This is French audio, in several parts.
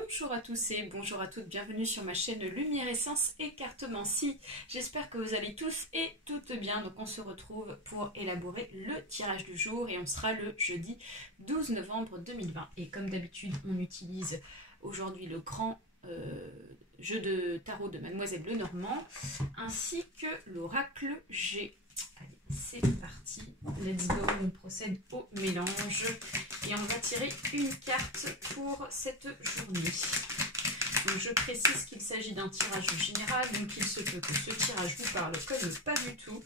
Bonjour à tous et bonjour à toutes, bienvenue sur ma chaîne Lumière Essence Écartemency. J'espère que vous allez tous et toutes bien. Donc on se retrouve pour élaborer le tirage du jour et on sera le jeudi 12 novembre 2020. Et comme d'habitude, on utilise aujourd'hui le grand jeu de tarot de Mademoiselle Lenormand ainsi que l'oracle G. Allez, c'est parti, let's go, on procède au mélange et on va tirer une carte pour cette journée. Donc je précise qu'il s'agit d'un tirage général, donc il se peut que ce tirage vous parle comme pas du tout.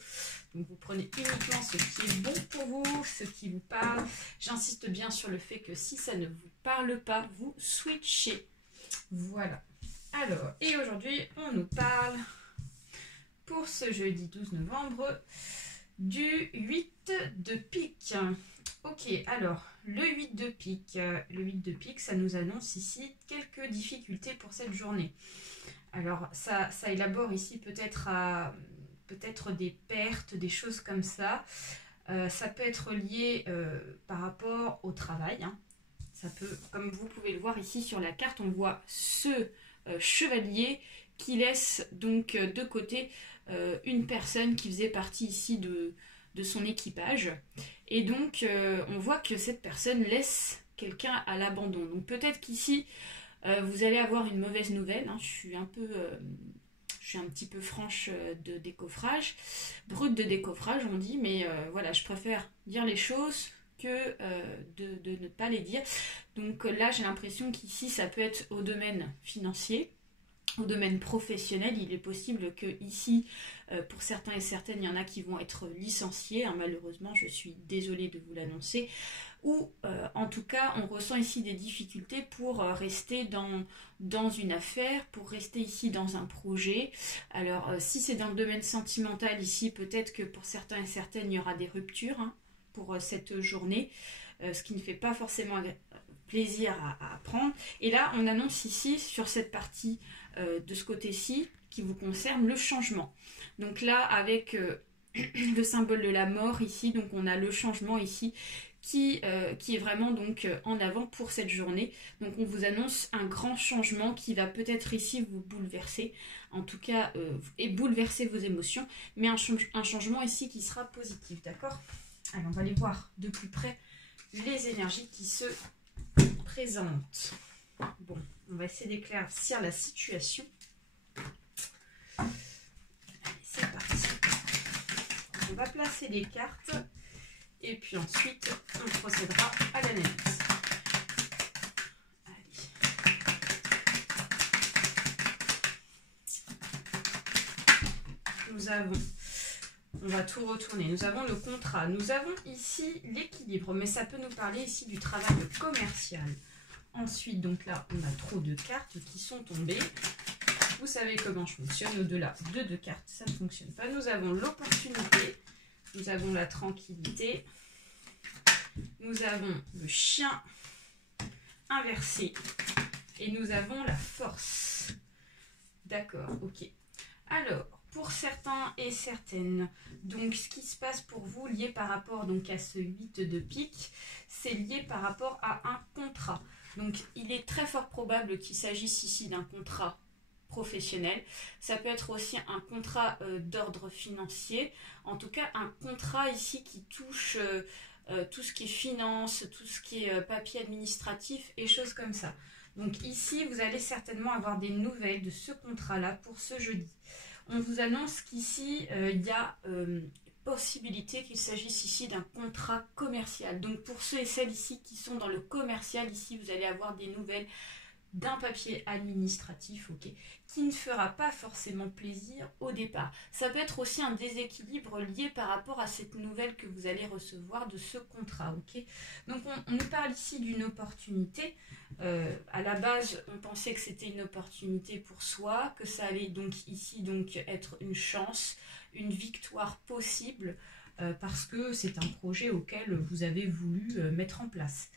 Donc vous prenez uniquement ce qui est bon pour vous, ce qui vous parle. J'insiste bien sur le fait que si ça ne vous parle pas, vous switchez. Voilà. Alors, et aujourd'hui, on nous parle pour ce jeudi 12 novembre du 8 de pique. Ok, alors le 8 de pique, ça nous annonce ici quelques difficultés pour cette journée. Alors ça élabore ici peut-être des pertes, des choses comme ça. Ça peut être lié par rapport au travail. Hein. Ça peut, comme vous pouvez le voir ici sur la carte, on voit ce chevalier qui laisse donc de côté une personne qui faisait partie ici de son équipage. Et donc, on voit que cette personne laisse quelqu'un à l'abandon. Donc peut-être qu'ici, vous allez avoir une mauvaise nouvelle. Hein. Je suis un petit peu franche de décoffrage. Brute de décoffrage, on dit. Mais voilà, je préfère dire les choses que de ne pas les dire. Donc là, j'ai l'impression qu'ici, ça peut être au domaine financier. Au domaine professionnel, il est possible que ici, pour certains et certaines, il y en a qui vont être licenciés. Hein, malheureusement, je suis désolée de vous l'annoncer. Ou en tout cas, on ressent ici des difficultés pour rester dans une affaire, pour rester ici dans un projet. Alors, si c'est dans le domaine sentimental ici, peut-être que pour certains et certaines, il y aura des ruptures hein, pour cette journée, ce qui ne fait pas forcément plaisir à apprendre. Et là, on annonce ici, sur cette partie de ce côté-ci, qui vous concerne, le changement. Donc là, avec le symbole de la mort ici, donc on a le changement ici, qui est vraiment donc en avant pour cette journée. Donc on vous annonce un grand changement qui va peut-être ici vous bouleverser, en tout cas, et bouleverser vos émotions, mais un changement ici qui sera positif, d'accord? Alors on va aller voir de plus près les énergies qui se présente. Bon, on va essayer d'éclaircir la situation. Allez, c'est parti. On va placer les cartes et puis ensuite on procédera à l'analyse. Nous avons, on va tout retourner, nous avons le contrat, nous avons ici l'équilibre, mais ça peut nous parler ici du travail commercial. Ensuite, donc là, on a trop de cartes qui sont tombées. Vous savez comment je fonctionne. Au-delà de deux cartes, ça ne fonctionne pas. Nous avons l'opportunité. Nous avons la tranquillité. Nous avons le chien inversé. Et nous avons la force. D'accord, ok. Alors, pour certains et certaines, donc ce qui se passe pour vous lié par rapport donc, à ce 8 de pique, c'est lié par rapport à un contrat. Donc, il est très fort probable qu'il s'agisse ici d'un contrat professionnel. Ça peut être aussi un contrat d'ordre financier. En tout cas, un contrat ici qui touche tout ce qui est finance, tout ce qui est papier administratif et choses comme ça. Donc ici, vous allez certainement avoir des nouvelles de ce contrat-là pour ce jeudi. On vous annonce qu'ici, il y a possibilité qu'il s'agisse ici d'un contrat commercial. Donc pour ceux et celles ici qui sont dans le commercial, ici vous allez avoir des nouvelles d'un papier administratif, ok, qui ne fera pas forcément plaisir au départ. Ça peut être aussi un déséquilibre lié par rapport à cette nouvelle que vous allez recevoir de ce contrat, ok. Donc on nous parle ici d'une opportunité. À la base, on pensait que c'était une opportunité pour soi, que ça allait donc ici donc être une chance, une victoire possible, parce que c'est un projet auquel vous avez voulu mettre en place.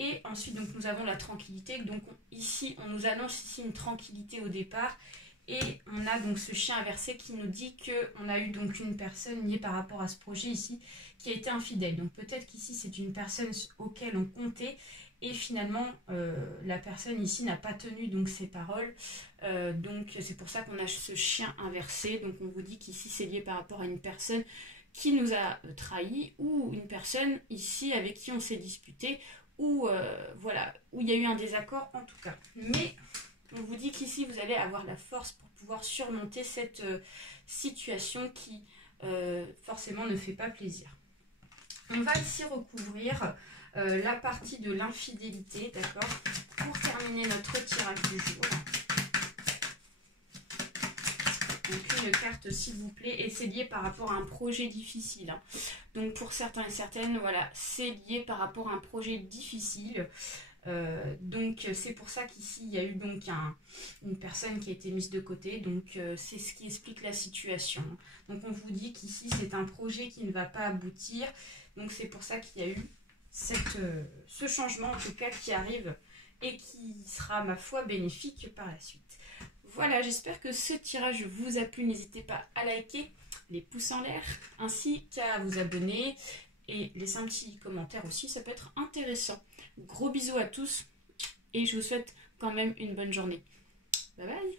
Et ensuite, donc, nous avons la tranquillité. Donc ici, on nous annonce ici une tranquillité au départ. Et on a donc ce chien inversé qui nous dit qu'on a eu donc une personne liée par rapport à ce projet ici qui a été infidèle. Donc peut-être qu'ici, c'est une personne auquel on comptait Et finalement, la personne ici n'a pas tenu donc ses paroles. Donc c'est pour ça qu'on a ce chien inversé. Donc on vous dit qu'ici c'est lié par rapport à une personne qui nous a trahi ou une personne ici avec qui on s'est disputé ou voilà, où il y a eu un désaccord en tout cas. Mais on vous dit qu'ici vous allez avoir la force pour pouvoir surmonter cette situation qui forcément ne fait pas plaisir. On va ici recouvrir la partie de l'infidélité, d'accord, pour terminer notre tirage du jour. Donc une carte s'il vous plaît, et c'est lié par rapport à un projet difficile. Hein. Donc pour certains et certaines, voilà, c'est lié par rapport à un projet difficile. Donc c'est pour ça qu'ici il y a eu donc une personne qui a été mise de côté, donc c'est ce qui explique la situation. Donc on vous dit qu'ici c'est un projet qui ne va pas aboutir, donc c'est pour ça qu'il y a eu ce changement en tout cas qui arrive et qui sera ma foi bénéfique par la suite. Voilà, j'espère que ce tirage vous a plu, n'hésitez pas à liker, les pouces en l'air, ainsi qu'à vous abonner et laisser un petit commentaire aussi, ça peut être intéressant. Gros bisous à tous et je vous souhaite quand même une bonne journée. Bye bye.